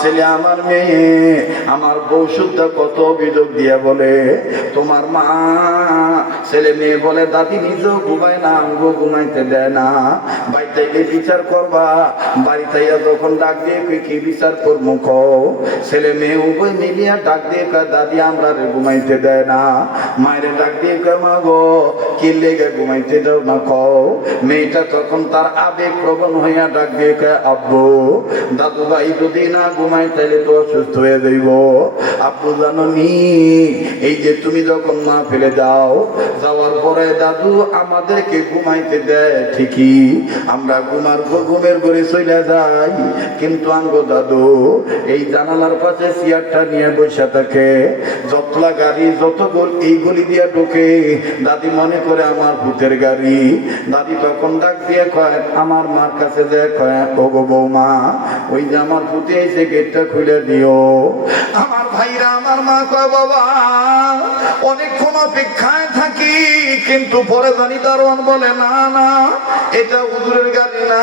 ছেলে আমার মেয়ে আমার বউ শুদ্ধ কত অভিযোগ দিয়া বলে তোমার মা ছেলে মেয়ে বলে দাদি নিজেও ঘুমায় না, আঙ্গো ঘুমাইতে দেয় না, বাড়িতে বিচার করবা। বাড়িতে যখন ডাক দিয়ে কি বিচার করবো কও? ছেলে মেয়ে উভয় মিলিয়া ডাক দিয়ে কয় দাদি আমরা ঘুমাইতে দেয় না। মায়ের ডাক দিয়ে কয় মা গো কি লেগে ঘুমাইতে দাও না কও? মেয়েটা তখন তার আবেগ প্রবণ হইয়া ডাক দিয়ে কয় আব্বু দাদু ভাই যদি না ঘুমাই তাইলে তো অসুস্থ হয়ে যাইব। আব্বু জানো নি এই যে তুমি যখন মা ফেলে যাও, যাওয়ার পরে দাদু আমাদেরকে ঘুমাইতে দেয় ঠিকই, আমরা ঘুমের ঘরে চলে যাই, কিন্তু আঙ্গো দাদু এই জানালার পাশে চেয়ারটা নিয়ে বসে থাকে, যতলা গাড়ি যত এই গলি দিয়া ঢোকে দাদি মনে করে আমার ভূতের গাড়ি। দাদি তখন ডাক দিয়ে কয় আমার মার কাছে যে কয় ও গো বৌমা ওই যে আমার ভূতে এসে গেটটা খুলে দিও। আমার ভাইরা আমার মা কয় বাবা অনেকক্ষণ অপেক্ষায় থাকি, কিন্তু পরে জানি দারোয়ান বলে না না এটা হুজুরের গাড়ি না।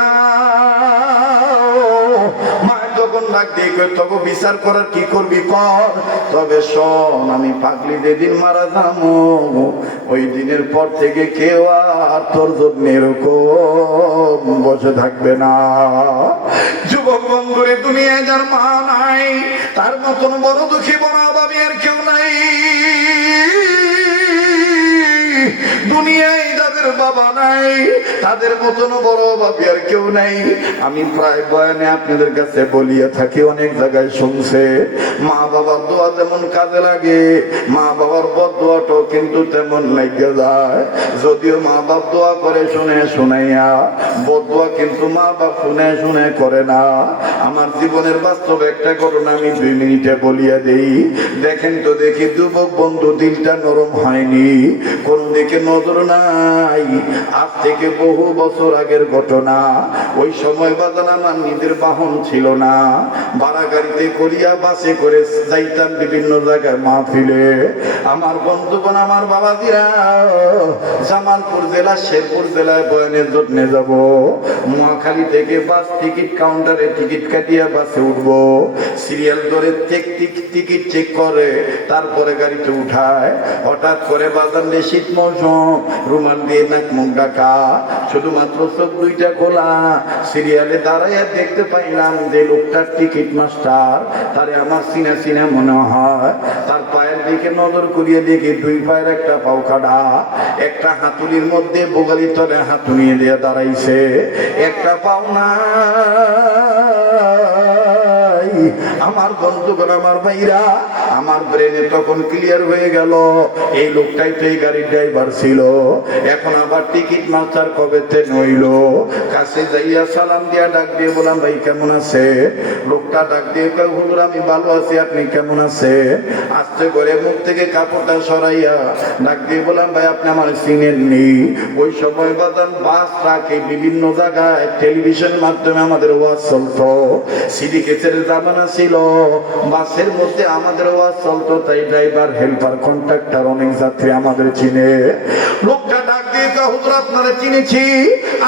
মায়ের যখন ডাক দিয়ে কয় তবে বিচার করার কি করবি কর, তবে শোন আমি পাগলি যেদিন মারা যাবো ওই দিনের পর থেকে কেউ আর তোর জন্য এরকম বসে থাকবে না। যুবক বন্ধুরে দুনিয়ায় যার মা নাই তার মতন বড় দুঃখী বড় ভাবি আর কেউ নাই। দুনিয়ায় যাদের বাবা নাই তাদের মতন বড় ভাবি আর কেউ নাই। আমি প্রায় বয়ানে আপনাদের কাছে বলিয়া থাকি, অনেক জায়গায় শুনছে মা বাবার দোয়া যেমন কাজে লাগে মা বাবার বদদোয়াটাও কিন্তু তেমন লেগে যায়। যদিও মা বাপ দোয়া করে শুনে শুনাইয়া, বদদোয়া কিন্তু মা বাপ শুনে শুনে করে না। আমার জীবনের বাস্তব একটা ঘটনা আমি 2 মিনিটে বলিয়া দেই। দেখেন তো দেখি যুবক বন্ধু দিলটা নরম হয়নি, কোন দিকে নজর নাই। আজ থেকে বহু বছর আগের ঘটনা। ওই সময় বাজান আমার নিজের বাহন ছিল না, ভাড়া গাড়িতে করিয়া বাসে করে যাইতাম বিভিন্ন জায়গায় মাহফিলে। আমার বন্ধুগণ আমার বাবাজিরা জামালপুর জেলা শেরপুর জেলায় বয়ানের জন্য যাব। নোয়াখালী থেকে বাস টিকিট কাউন্টারে টিকিট কাটিয়া বাসে উঠবো, সিরিয়াল ধরে টিকিট চেক করে তারপরে গাড়িতে উঠায়। হঠাৎ করে বাজার শীত মৌসুম, রুমাল দিয়ে নাক মুখ ঢাকা, শুধুমাত্র চোখ দুইটা খোলা। সিরিয়ালে দাঁড়াইয়া দেখতে পাইলাম যে লোকটার টিকিট মাস্টার, তারে আমার চিনা চিনা মনে হয়। তার পায়ের দিকে নজর করিয়ে দেখি 2 পায়ের একটা পাও কাটা, একটা হাতুড়ির মধ্যে বোগালির তলে হাতুড়িয়ে দিয়ে দাঁড়াইছে, একটা পাও না। আমার বন্ধুগণ আমার ভাইরা আমার ব্রেনে তখন ক্লিয়ার হয়ে গেল এই লোকটাই তো এই গাড়ির ড্রাইভার ছিল। এখন আবার টিকিট মাস্টার কবেতে নইল। কাছে যাইয়া সালাম দিয়া ডাক দিয়ে বললাম ভাই কেমন আছে? লোকটা ডাক দিয়ে কয় হুজুর আমি ভালো আছি, আপনি কেমন আছে? আস্তে করে মুখ থেকে কাপড়টা সরাইয়া ডাক দিয়ে বললাম ভাই আপনি আমার চিনেননি? ওই সময় বাজান বাস রাখে বিভিন্ন জায়গায় টেলিভিশন মাধ্যমে আমাদের ওয়াজ চলতো, সিডি কেসের জামানা ছিল, বাসের মধ্যে আমাদের ওয়াজ চলতো, তাই ড্রাইভার হেল্পার কন্ট্রাক্টর অনেক যাত্রী আমাদের চিনে। লোকটা ডাক দিয়ে হুজুর আপনারা চিনেছি,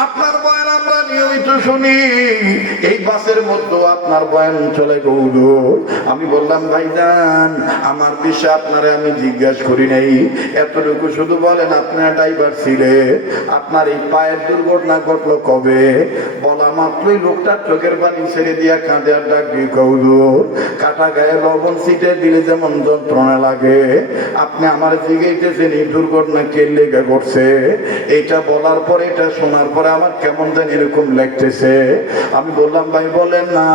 আপনার বয়ান আমরা নিয়মিত শুনি, এই বাসের মধ্যে আপনার বয়ান চলে হুজুর। আমি বললাম ভাইজান আমার বিষয়ে আপনারা আমি জিজ্ঞাসা করি নাই, এতটুকু শুধু বলেন আপনারা ড্রাইভার ছিলে, আপনার এই পায়ের দুর্ঘটনা ঘটলো কবে? বলা মাত্রই লোকটা চোখের পানি ছেড়ে দিয়া কাঁদে আর ডাক দিয়ে হুজুর কাটা গায়ে লবণ ছিটে দিলে যেমন যন্ত্রণা লাগে আপনি আমার জিজ্ঞাসেন এই দুর্ঘটনা কে লেগে করছে। এইটা বলার পরে এটা শোনার পরে আমার কেমন যেন এরকম লাগতেছে। আমি বললাম ভাই বলেন না।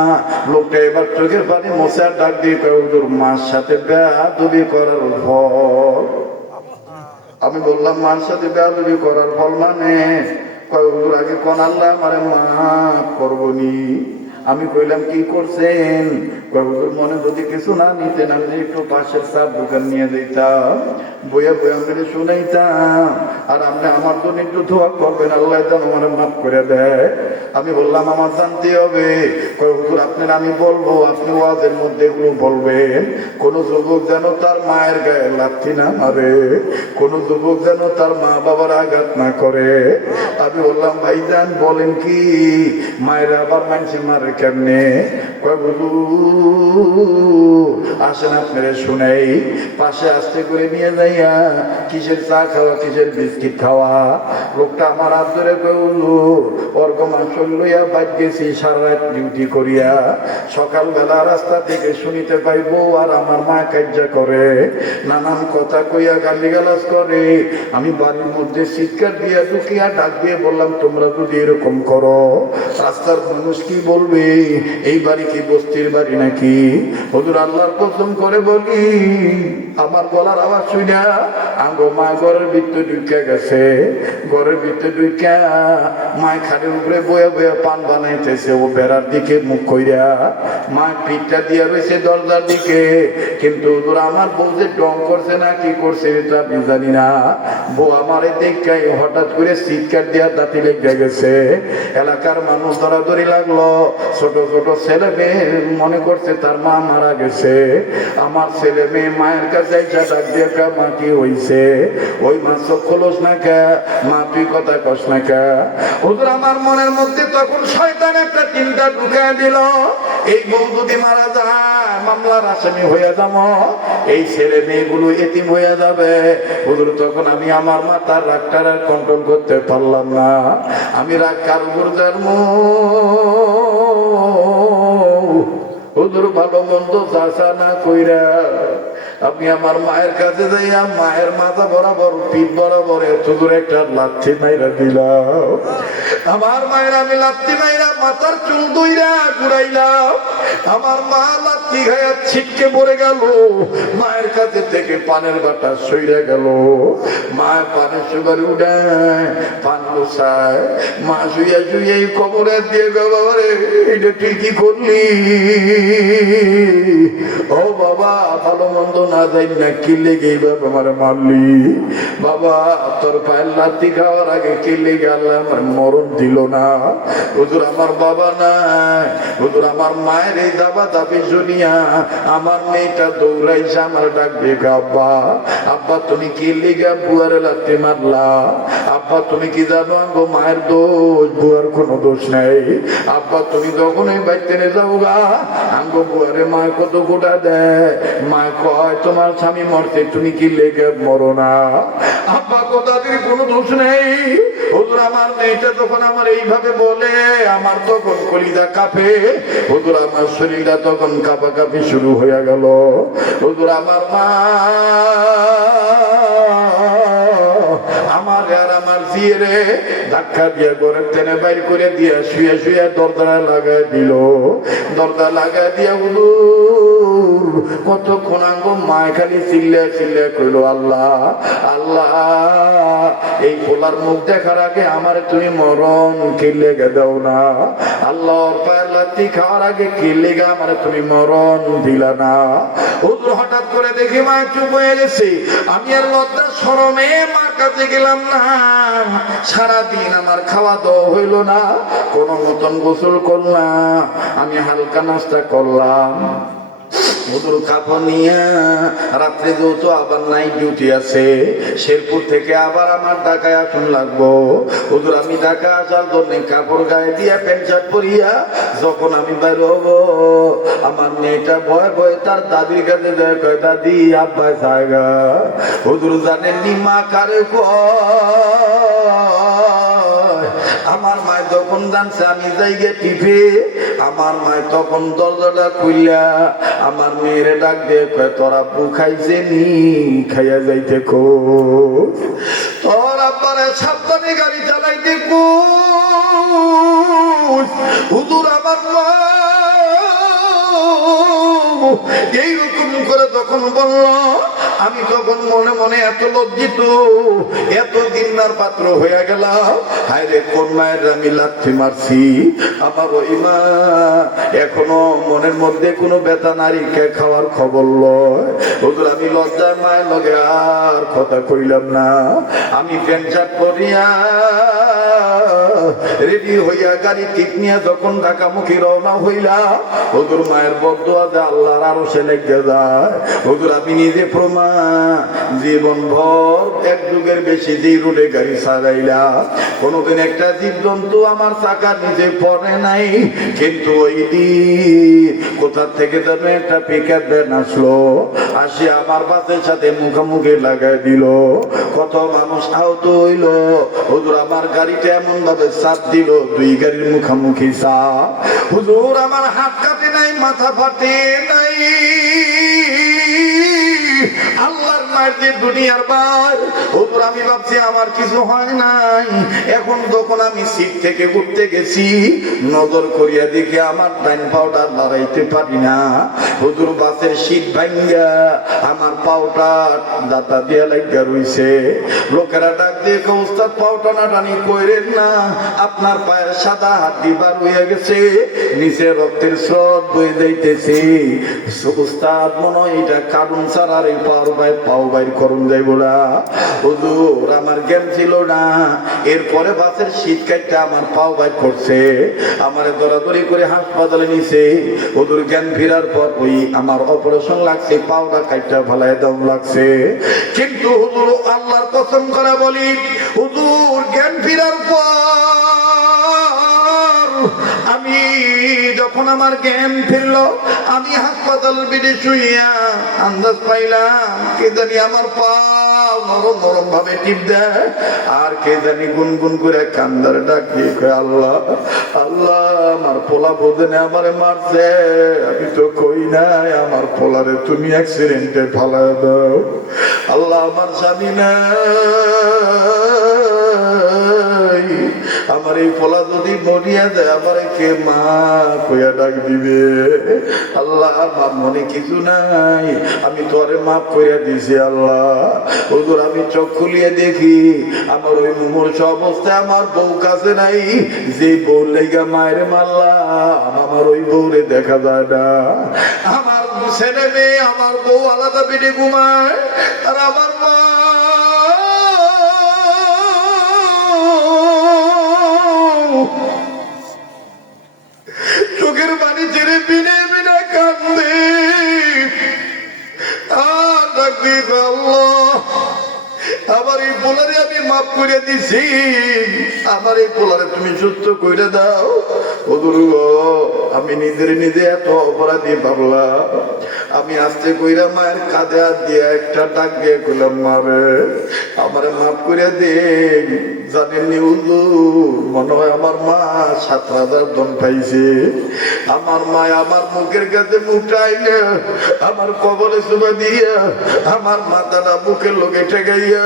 লোকটা এবার চোখের পানি মোছে আর ডাক দিয়ে হুজুর মার সাথে বেয়াদবি করার ফল। আমি বললাম মার সাথে বেয়াদবি করার ফল মানে? কয় হুজুর আগে কোন আল্লাহ আমারে মাফ করবনি। আমি কইলাম কি করছেন? হুজুর মনে যদি কিছু না নিতেন আমি একটু পাশের চার দোকান নিয়ে যেতাম, বইয়া বইয়া মেরে শুনাইতাম, আর আপনি আমার জন্য একটু দোয়া করবেন আল্লাহ যেন আমার মাফ করে দেয়। আমি বললাম আমার জানতে হবে। হুজুর আপনার আমি বলবো, আপনি ওয়াজের মধ্যে এগুলো বলবেন, কোন যুবক যেন তার মায়ের গায়ে লাথি না মারে, কোন যুবক যেন তার মা বাবার আঘাত না করে। আমি বললাম ভাইজান বলেন কি? মায়ের আবার মানুষের মারে কেমনে? কয় হুজুর আসেন আপনারে শুনেই। পাশে আস্তে করে নিয়ে যাইয়া কিসের চা খাওয়া, কিসের বিস্কিট খাওয়া। লোকটা আমার হাত ধরে কয় হুজুর মাংস লইয়া বাদ গেছি সারা রাত ডিউটি করিয়া, সকালবেলা রাস্তা থেকে শুনিতে পাইবো আর আমার মা কার্যা করে, নানান কথা কইয়া গালিগালাজ করে। আমি বাড়ির মধ্যে চিৎকার দিয়া ঢুকিয়া ডাক দিয়ে বললাম, তোমরা যদি এরকম করো রাস্তার মানুষ কি বলবে? এই বাড়ি কি বস্তির বাড়ি নাকি? হুজুর আল্লাহর কসম করে বলি, আমার গলার আওয়াজ শুনে আঙ্গো মা ঘরের ভিতরে ঢুকে গেছে। ঘরের ভিতরে ঢুকা মায় খাটের উপরে বয়ে বয়ে পান বানাইতেছে, ও বেড়ার দিকে মুখ কইরা। মা পিঠটা দিয়া রয়েছে দরজার দিকে, কিন্তু হুজুর আমার বউ যে ডং করছে না কি করছে এটা আমি জানি না। বউ আমারে দেখাই হঠাৎ করে চিৎকার দিয়া দাঁতি লেগে গেছে। এলাকার মানুষ দরাদরি লাগলো, ছোট ছোট ছেলে মেয়ে মনে করছে তার মা মারা গেছে। আমার ছেলে মেয়ে মায়ের কাছে ডাক দিয়ে মা কি হইছে? ওই মা চোখ খোলস না কে, মা তুই কথা কস না কে। হুজুর আমার মনের মধ্যে তখন শয়তান একটা চিন্তা ঢুকে দিল, এই বউ যদি মারা যায় মামলার আসামি হয়ে যাবো, এই ছেলে মেয়েগুলো এতিম হয়ে যাবে। হুজুর তখন আমি আমার মাথার রাগটা কন্ট্রোল করতে পারলাম না। আমি রাগ কার উপর জানবো? হুজুর ভালো মন্দ চাষা না কইরা আমি আমার মায়ের কাছে যাইয়া মায়ের মাথা বরাবর পিঠ বরাবর হুজুর একটা লাথি মাইরা দিলাম। আমার মায়ের আমি লাথি মাইরা মাথার চুল দুইরা ঘুরাইলাম। আমার মা লাথি খাইয়া ছিটকে পড়ে গেল। মায়ের কাছে থেকে পানের বাটা সইরা গেল। মায়ের পানের সুগার উঠায় পান বসায়। মা শুইয়া শুইয়া এই কবরে দিয়ে গো বাবারে এটা তুই কি করলি? ও বাবা ভালো মন্দ না যাই না কি লেগে এইভাবে আমার মারলি? বাবা তোর পায়ের লাথি খাওয়ার আগে কি লেগে আল্লাহ আমার মরণ দিল না? হুজুর আমার বাবা নাই, হুজুর আমার মায়ের এই দাবা দাবি শুনিয়া আমার মেয়েটা দৌড়াইছে আমার ডাক দিয়ে আব্বা, আব্বা তুমি কি লেগে বুয়ারে লাথি মারলা? আব্বা তুমি কি জানো গো মায়ের দোষ, বুয়ার কোনো দোষ নাই। আব্বা তুমি যখনই বাইতে নিয়ে যাও গা আঙ্গো বুয়ারে মায় কত গোটা দেয়। মায় কয় তোমার স্বামী মরছে তুমি কি লেগে মরো না? আব্বা কোথাদের কোনো দোষ নেই। হুজুর আমার মেয়েটা তখন আমার এইভাবে বলে আমার তখন কলিজা কাঁপে। হুজুর আমার শরীরটা তখন কাঁপাকাঁপি শুরু হয়ে গেল। হুজুর আমার মা আমার আর আমার জিয়েরে ধাক্কা দিয়ে ঘরের টেনে বাইর করে দিয়ে শুয়ে শুয়ে দরজা লাগাই দিল। দরজা লাগাই দিয়া হুজুর কতক্ষণ আঙ্গ মায় খালি চিল্লে চিল্লে কইল, আল্লাহ আল্লাহ এই পোলার মুখ দেখার আগে আমার তুমি মরণ কি লেগে দাও না? আল্লাহ পায়ের লাথি খাওয়ার আগে কি লেগে আমার তুমি মরণ দিলা না? হুজুর হঠাৎ করে দেখি মা চুপ হয়ে গেছে। আমি আর লজ্জা শরমে মার কাছে গেলাম না। সারাদিন আমার খাওয়া দাওয়া হইল না, কোন মতন গোসল করলাম, আমি হালকা নাস্তা করলাম। হুজুর কাপড় নিয়ে রাত্রে যেহেতু আবার নাইট ডিউটি আছে, শেরপুর থেকে আবার আমার ঢাকায় আসুন লাগবো। হুজুর আমি ঢাকা আসার জন্য কাপড় গায়ে দিয়া প্যান্ট শার্ট পরিয়া যখন আমি বাইর হবো, আমার মেয়েটা ভয় ভয়ে তার দাদির কাছে যায়, কয় দাদি আব্বা জায়গা। হুজুর জানেননি মা কারে কয়? আমার মায় যখন জানছে আমি যাইগে টিপে, আমার মায় তখন দরজাটা খুললা আমার মেয়েরে ডাক দিয়ে কয় তোর আব্বু খাইছে নি? খাইয়া যাইতে খোঁজ। তোর আব্বারে সাবধানে গাড়ি চালাইতে খোঁজ। হুজুর আমার মা এইরকম করে তখন বলল, আমি তখন মনে মনে এত লজ্জিত, এত দিনার পাত্র হয়ে গেলাম। হায় রে কোন মায়ের আমি লাথি মারছি। আমার ওই মা এখনো মনের মধ্যে কোনো ব্যথা নারীকে খাওয়ার খবর লয়। হুজুর আমি লজ্জায় মায়ের লগে আর কথা কইলাম না। আমি প্যান্ট শার্ট পরিয়া রেডি হইয়া গাড়ি ঠিক নিয়ে যখন ঢাকামুখী রওনা হইলা, হুজুর মায়ের বদদোয়া যে আল্লাহর আরশে লেগে যায়। হুজুর আমি নিজে প্রমাণ মা জীবন ভর এক যুগের বেশি যে রোডে গাড়ি চালাইলা, কোনোদিন একটা জীবজন্তু আমার চাকার নিচে পড়ে নাই, কিন্তু ওই দিন কোথা থেকে যেন একটা পিকআপ ভ্যান আসলো, আসি আমার বাসের সাথে মুখোমুখি লাগাই দিল, কত মানুষ আহত হইল। হুজুর আমার গাড়িটা এমন ভাবে চাপ দিল, দুই গাড়ির মুখোমুখি চাপ। হুজুর আমার হাত কাটে নাই, মাথা ফাটে নাই, আল্লাহর মায়ের যে দুনিয়ার বার। হুজুর আমি ভাবছি আমার কিছু হয় নাই, এখন যখন আমি সিট থেকে উঠতে গেছি নজর করিয়া দেখি আমার ডাইন পাউটা লড়াইতে পারি না। হুজুর বাসের সিট ভাঙ্গা আমার পাউটা দাতা দিয়া লাগিয়া রইছে। লোকেরা ডাক দিয়ে উস্তাদ পাউটা না টানি কইরেন না, আপনার পায়ের সাদা হাড্ডি বার হইয়া গেছে, নিচে রক্তের স্রোত বয়ে যাইতেছে। উস্তাদ মনে হয় এটা কারণ ছাড়া আর এই পাও বাইর করুন যাইব না। হুজুর আমার জ্ঞান ছিল না, এরপরে বাসের শীত কাটটা আমার পাও বাইর করছে, আমারে দৌড়াদৌড়ি করে হাসপাতালে নিছে। হুজুর জ্ঞান ফেরার পর ওই আমার অপারেশন লাগছে, পাওটা কাটটা ভালাই দম লাগছে। কিন্তু হুজুর আল্লাহর কসম করে বলি, হুজুর জ্ঞান ফেরার পর আমি যখন আমার জ্ঞান ফিরল, আমি হাসপাতাল বেডে শুইয়া আন্দাজ পাইলাম কে জানি আমার পা নরম নরম ভাবে টিপ দেয়, আর কে জানি গুনগুন করে কান্দার ডাক দিয়ে কয়, আল্লাহ আল্লাহ আমার পোলা বোধনে আমারে মারছে, আমি তো কই নাই আমার পোলারে তুমি অ্যাক্সিডেন্টে ফালায় দাও। আল্লাহ আমার স্বামী নাই, আমার এই পোলা যদি মরিয়া দেয় আমার কে মা কইয়া ডাক দিবে। আল্লাহ আমার মনে কিছু নাই, আমি তোরে মাফ করিয়া দিছি আল্লাহ। হুজুর আমি চোখ খুলিয়ে দেখি আমার ওই মুমূর্ষ অবস্থায় আমার বউ কাছে নাই, যে বউ লেগা মায়ের মারলাম আমার ওই বউরে দেখা যায় না। আমার ছেলে মেয়ে আমার বউ আলাদা বেডে ঘুমায়, আর আমার মা চোখের পানি ছেড়ে বিনে বিনে কান্দে, আর ডাক দিয়ে আল্লাহ আমার এই পোলারে আমি মাফ করে দিছি, আমার এই পোলারে তুমি সুস্থ করে দাও। হুজুর আমি নিজে এত অপরাধী ভাবলাম, আমি আস্তে কইরা মায়ের কাঁধে হাত দিয়ে একটা ডাক দিয়ে কইলাম, মারে আমারে মাফ করে দে। জানেননি হুজুর মনে হয় আমার মা ৭,০০০ জন পাইছে। আমার মা আমার মুখের কাছে মুখাইলে আমার কবরে চুমা দিয়া আমার মাথাটা বুকের লোকে ঠেকাইয়া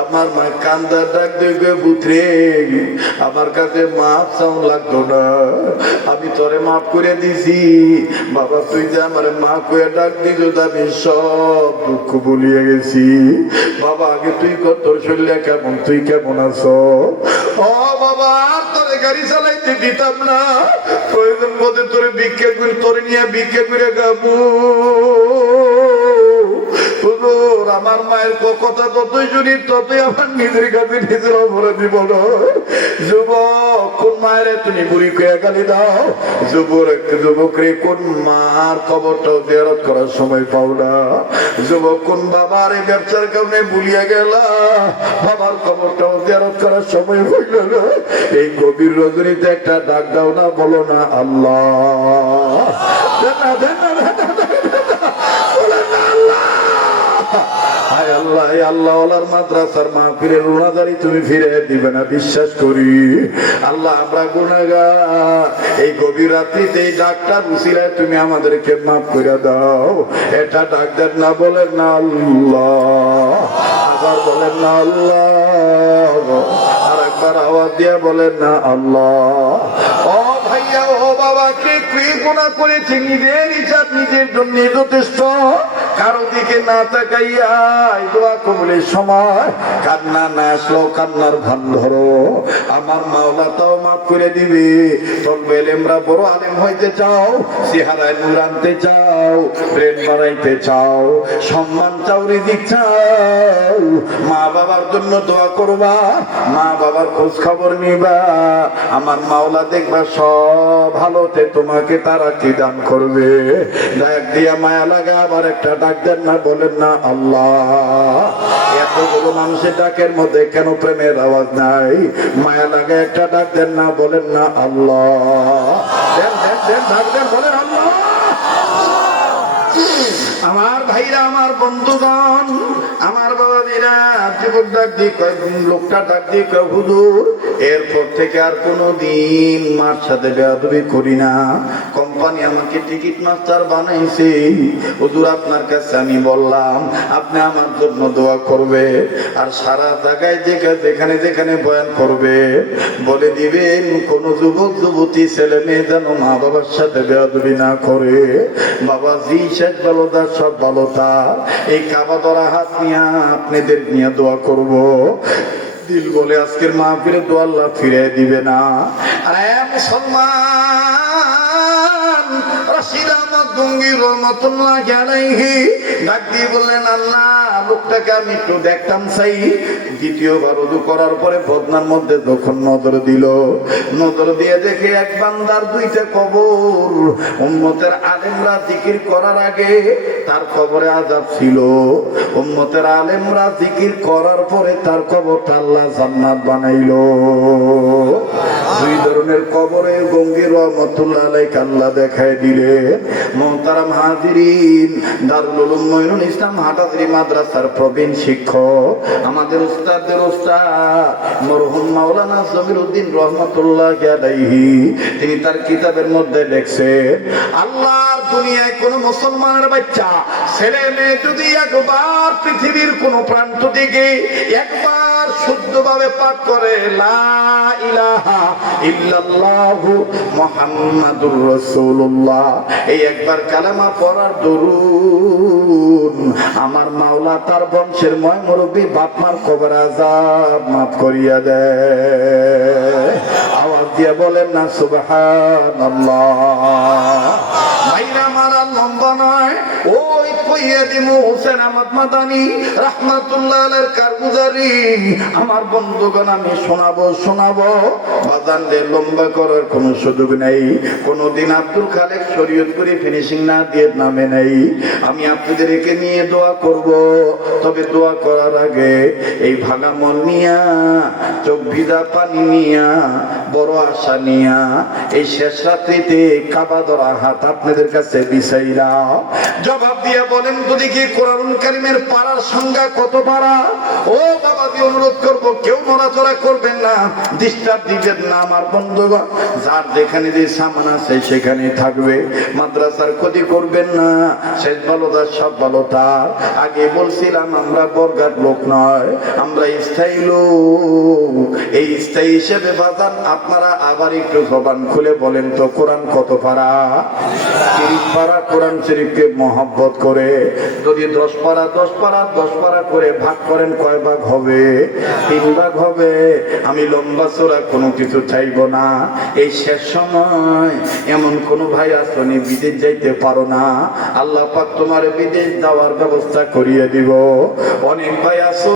আমার মা কান্দা ডাক দিয়ে পুত্রে আমার কাছে মাফ চাও লাগতো না, আমি তোরে মাফ করে দিছি বাবা, তুই যে আমার মা কয়ে ডাক দিল আমি সব দুঃখ ভুলিয়ে গেছি। বাবা আগে তুই কর, তোর শরীরে কেমন, তুই কেমন আছো? ও বাবা তোরে গাড়ি চালাইতে দিতাম না, প্রয়োজন বোধে তোরে ভিক্ষা করে তোরে নিয়ে ভিক্ষা করে খাবো। আমার মায়ের কথা যতই শুনি ততই আমার নিজের কাছে নিজের অপরাধী বলো। যুবক কোন মায়ের তুমি বুড়ি কয়ে গালি দাও, যুবক রে কোন মার কবরটাও জিয়ারত করার সময় পাও না, যুবক কোন বাবার এই ব্যবসার কারণে ভুলিয়া গেলা, বাবার কবরটাও জিয়ারত করার সময় হইল না। এই গভীর রজনীতে একটা ডাক দাও না, বলো না আল্লাহ, আল্লাহ মাদ্রাসার মাহফিলের রোনাদারি তুমি ফিরে দিবে না বিশ্বাস করি। আল্লাহ আমরা গুনাহগার, এই গভীর রাত্রিতে এই ডাক্তার উসিলায় তুমি আমাদেরকে মাফ করে দাও। এটা ডাক্তার না বলেন না আল্লাহ, আবার বলেন না আল্লাহ, আর একবার আওয়াজ দিয়া বলেন না আল্লাহ। ও ভাইয়া ও বাবা, কে গুনাহ করেছে নিজের হিসাব নিজের জন্য যথেষ্ট, কারো দিকে না তাকাইয়া দোয়া কবুলের সময় কান্না না আসলো কান্নার ভান ধরো, আমার মাওলা তাও মাফ করে দিবে। তবে আমরা বড় আলেম হইতে চাও, চেহারায় নূর আনতে চাও, প্রেম বাড়াইতে চাও, সম্মান চাও, রিজিক চাও, মা বাবার জন্য দোয়া করবা, মা বাবার খোঁজ খবর নিবা, আমার মাওলা দেখবা সব ভালোতে তোমাকে তারা কি দান করবে। ডাক দিয়া মায়া লাগা আবার একটা ডাক দেন না, বলেন না আল্লাহ। এতগুলো মানুষের ডাকের মধ্যে কেন প্রেমের আওয়াজ নাই? মায়া লাগে একটা ডাক দেন না, বলেন না আল্লাহ। দেন দেন দেন, ডাক দেন, বলেন আল্লাহ। আমার ভাইরা, আমার বন্ধুগণ, আমার বাবাজিরা, যুবক ডাক দিয়ে কয়, লোকটা ডাক দিয়ে কয়, হুজুর এরপর থেকে আর কোনোদিন মার সাথে বেয়াদবি করি না। কোম্পানি আমাকে টিকিট মাস্টার বানাইছে। হুজুর আপনার কাছে আমি বললাম আপনি আমার জন্য দোয়া করবে, আর সারা জায়গায় যেখানে যেখানে বয়ান করবে বলে দিবেন কোন যুবক যুবতী ছেলে মেয়ে যেন মা বাবার সাথে বেয়াদবি না করে। বাবা জি শেষ ভালো তার, সব ভালো তার। এই কাবা ধরা হাত নিয়ে আপনাদের নিয়ে দোয়া করব। দিল বলে আজকের মাহফিলে দোয়া আল্লাহ ফিরে দিবে না। আরে মুসলমান, রশিদ আহমদ গঙ্গি রহমাতুল্লাহ আলাইহি ডাক দিয়ে বললেন, আল্লাহ লোকটাকে আমি একটু দেখতাম চাই। দ্বিতীয়বার ওযু করার পরে বদনার মধ্যে যখন নজর দিল, নজর দিয়ে দেখে এক বান্দার দুইটা কবর। উম্মতের আলেমরা জিকির করার আগে তার কবরে আযাব ছিল, উম্মতের আলেমরা জিকির করার পরে তার কবরটা আল্লাহ জান্নাত বানাইলো। দুই ধরনের কবরে গঙ্গি রহমাতুল্লাহ আলাইহি আল্লাহ দেখায় দিলে। মুহতারাম হাজিরিন, দারুল উলুম মঈনুল ইসলাম হাটাজারি মাদ্রাসার প্রবীণ শিক্ষক, আমাদের উস্তাদের উস্তাদ মরহুম মাওলানা জমিরউদ্দিন রহমাতুল্লাহ আলাইহি, তিনি তার কিতাবের মধ্যে লিখছেন, আল্লাহর দুনিয়ায় কোন মুসলমানের বাচ্চা ছেলে মেয়ে যদি একবার পৃথিবীর কোন প্রান্ত দিকে একবার শুদ্ধভাবে পাঠ করে লা ইলাহা ইল্লাল্লাহু মুহাম্মাদুর রাসূলুল্লাহ, এই একবার কালেমা পড়ার দরুন আমার মাওলা তার বংশের ময় মুরব্বী বাপমার কবর আযাব মাফ করিয়া দেয়। আওয়াজ দিয়ে বলেন না সুবহানাল্লাহ। মাইরা মারা লম্বা নয়, ওই কইয়া দিমু হোসেন আহমদ মাদানী রাহমাতুল্লাহ আলাইহির কারগুজারি। আমার বন্ধুগণ আমি শোনাবো বাজানলে লম্বা করার কোনো সুযোগ নেই। কোনদিন আব্দুল খালেক শরীয়তপুরি ফিনিশিং না দিয়ে নামে নেই। আমি আপনাদেরকে নিয়ে দোয়া করব, তবে দোয়া করার আগে এই ভাঙা মন নিয়া, চোখ ভিজা পানি নিয়া, বড় আশা নিয়া এই শেষ রাত্রিতে কাবা ধরা হাত আপনাদের কাছে বিছাইরা জবাব দিয়ে বলেন তো দেখি কোরআন কারীমের পারার সংখ্যা কত পারা? ও বাবা দিয়ে অনুরোধ করব, কেউ নড়াচড়া করবেন না, ডিস্টার্ব দিবেন না আমার বন্ধুগণ। যার যেখানে যে সামান আছে সেখানে থাকবে, মাদ্রাসার ক্ষতি করবেন না। শেষ ভালো তার, সব ভালো তার। আগে বলছিলাম আমরা বর্গার লোক নয়, আমরা স্থায়ী লোক। এই স্থায়ী হিসেবে বাজান আপনারা আবার একটু জবান খুলে বলেন তো কোরআন কত পারা? 30 পারা কোরআন শরীফকে মহব্বত করে যদি 10 পারা করে ভাগ করেন কয় ভাগ হবে? 3 ভাগ হবে। আমি লম্বা চড়া কোনো কিছু চাইব না। এই শেষ সময় এমন কোন ভাই আসনি বিদেশ যাইতে পারো না, আল্লাহ পাক তোমার বিদেশ যাওয়ার ব্যবস্থা করিয়ে দিব। অনেক ভাই আছো